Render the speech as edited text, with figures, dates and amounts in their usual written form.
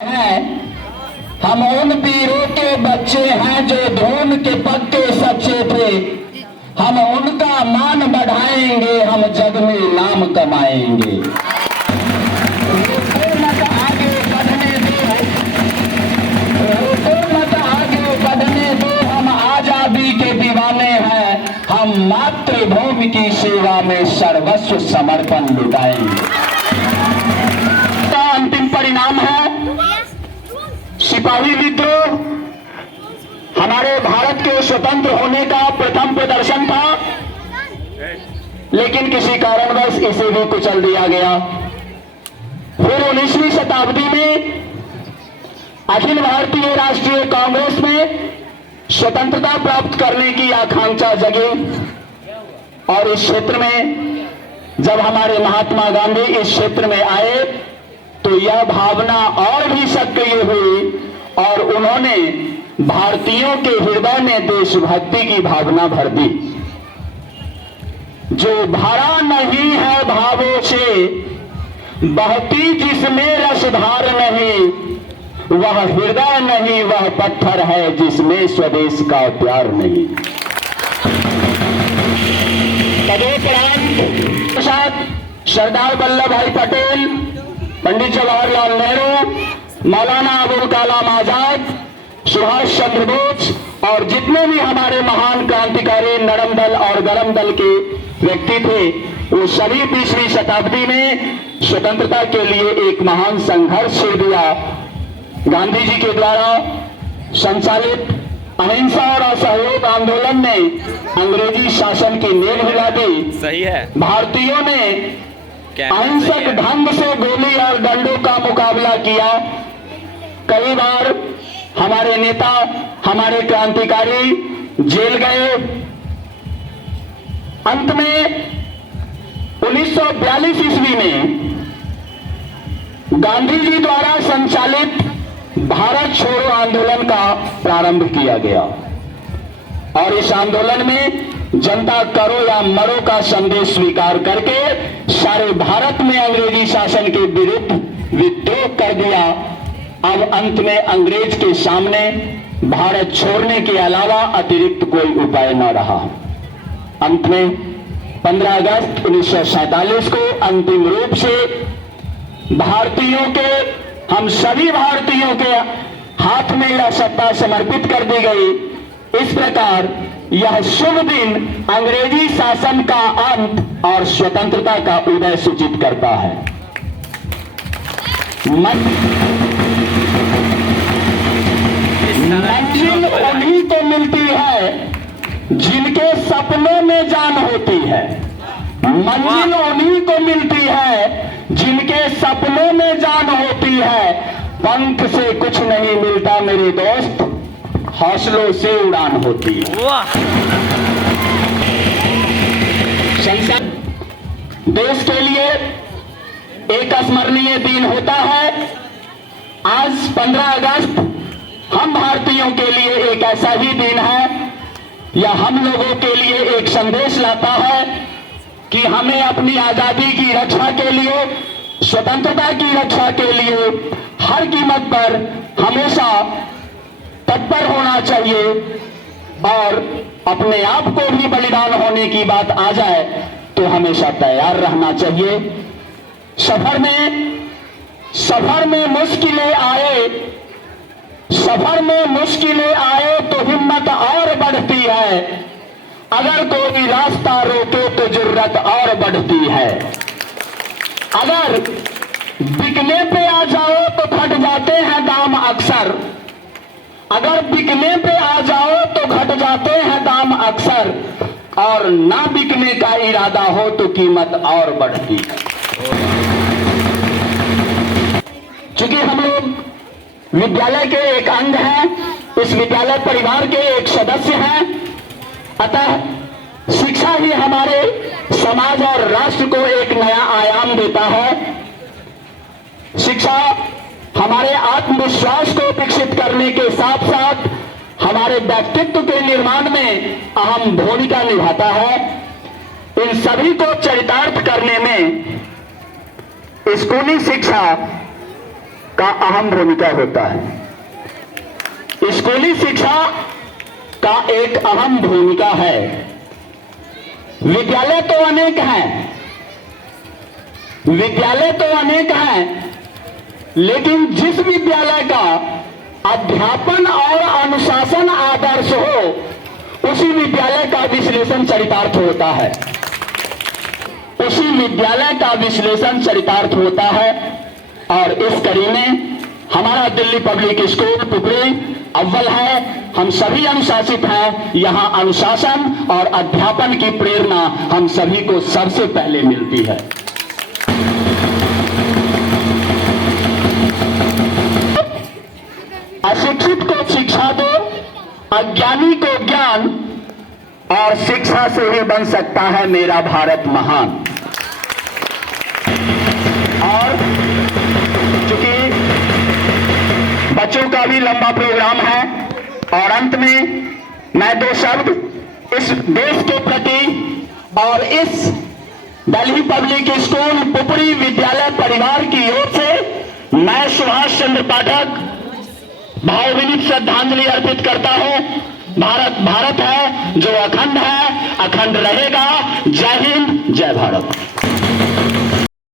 हैं। हम उन वीरों के बच्चे हैं जो धून के पक्के सच्चे थे। हम उनका मान बढ़ाएंगे, हम जग में नाम कमाएंगे। रुको मत आगे बढ़ने दो, रुको मत आगे बढ़ने दो। हम आजादी के दीवाने हैं, हम मातृभूमि की सेवा में सर्वस्व समर्पण लुटाएंगे। का अंतिम परिणाम है सिपाही विद्रोह। हमारे भारत के स्वतंत्र होने का प्रथम प्रदर्शन था, लेकिन किसी कारणवश इसे भी कुचल दिया गया। फिर 19वीं शताब्दी में अखिल भारतीय राष्ट्रीय कांग्रेस में स्वतंत्रता प्राप्त करने की आकांक्षा जगी और इस क्षेत्र में जब हमारे महात्मा गांधी इस क्षेत्र में आए तो यह भावना और भी सक्रिय हुई और उन्होंने भारतीयों के हृदय में देशभक्ति की भावना भर दी। जो भरा नहीं है भावों से, बहती जिसमें रसधार नहीं, वह हृदय नहीं वह पत्थर है जिसमें स्वदेश का प्यार नहीं। तदोपरांत सरदार वल्लभ भाई पटेल, पंडित जवाहरलाल नेहरू, मौलाना अबुल कलाम आजाद, सुभाष चंद्र बोस और जितने भी हमारे महान क्रांतिकारी नरम दल और गरम दल के व्यक्ति थे, वो सभी 20वीं शताब्दी में स्वतंत्रता के लिए एक महान संघर्ष छेड़ दिया। गांधी जी के द्वारा संचालित अहिंसा और असहयोग आंदोलन ने अंग्रेजी शासन की नींव हिला दी। सही है। भारतीयों ने अहिंसक ढंग से गोली और डंडों का मुकाबला किया। कई बार हमारे नेता, हमारे क्रांतिकारी जेल गए। अंत में 1942 ईस्वी में गांधी जी द्वारा संचालित भारत छोड़ो आंदोलन का प्रारंभ किया गया और इस आंदोलन में जनता करो या मरो का संदेश स्वीकार करके सारे भारत में अंग्रेजी शासन के विरुद्ध विद्रोह कर दिया। अब अंत में अंग्रेज के सामने भारत छोड़ने के अलावा अतिरिक्त कोई उपाय न रहा। अंत में 15 अगस्त 1947 को अंतिम रूप से भारतीयों के, हम सभी भारतीयों के हाथ में यह सत्ता समर्पित कर दी गई। इस प्रकार यह शुभ दिन अंग्रेजी शासन का अंत और स्वतंत्रता का उदय सूचित करता है। मंजिल उन्हीं को मिलती है जिनके सपनों में जान होती है। मंजिल उन्हीं को मिलती है जिनके सपनों में जान होती है। पंख से कुछ नहीं मिलता मेरे दोस्त, हौसलों से उड़ान होती है। देश के लिए एक स्मरणीय दिन होता है। आज 15 अगस्त हम भारतीयों के लिए एक ऐसा ही दिन है, या हम लोगों के लिए एक संदेश लाता है कि हमें अपनी आजादी की रक्षा के लिए, स्वतंत्रता की रक्षा के लिए हर कीमत पर हमेशा तत्पर होना चाहिए और अपने आप को भी बलिदान होने की बात आ जाए तो हमेशा तैयार रहना चाहिए। सफर में मुश्किलें आए तो हिम्मत और बढ़ती है। अगर कोई रास्ता रोके तो जुर्रत और बढ़ती है। अगर बिकने पे आ जाओ तो घट जाते हैं दाम अक्सर। अगर बिकने पे आ जाओ तो घट जाते हैं दाम अक्सर, और ना बिकने का इरादा हो तो कीमत और बढ़ती है। चूंकि हम लोग विद्यालय के एक अंग हैं, इस विद्यालय परिवार के एक सदस्य हैं, अतः शिक्षा ही हमारे समाज और राष्ट्र को एक नया आयाम देता है। शिक्षा हमारे आत्मविश्वास को विकसित करने के साथ साथ हमारे व्यक्तित्व के निर्माण में अहम भूमिका निभाता है। इन सभी को चरितार्थ करने में स्कूली शिक्षा का अहम भूमिका होता है। स्कूली शिक्षा का एक अहम भूमिका है। विद्यालय तो अनेक हैं, लेकिन जिस विद्यालय का अध्यापन और अनुशासन आदर्श हो, उसी विद्यालय का विश्लेषण चरितार्थ होता है। और इस कड़ी में हमारा दिल्ली पब्लिक स्कूल पुपरी अव्वल है। हम सभी अनुशासित हैं। यहाँ अनुशासन और अध्यापन की प्रेरणा हम सभी को सबसे पहले मिलती है। अशिक्षित को शिक्षा दो, अज्ञानी को ज्ञान, और शिक्षा से ही बन सकता है मेरा भारत महान। और चूंकि बच्चों का भी लंबा प्रोग्राम है, और अंत में मैं दो शब्द इस देश के प्रति और इस दिल्ली पब्लिक स्कूल पुपरी विद्यालय परिवार की ओर से मैं सुभाष चंद्र पाठक भावभीनी श्रद्धांजलि अर्पित करता हूं। भारत भारत है जो अखंड है, अखंड रहेगा। जय हिंद, जय भारत।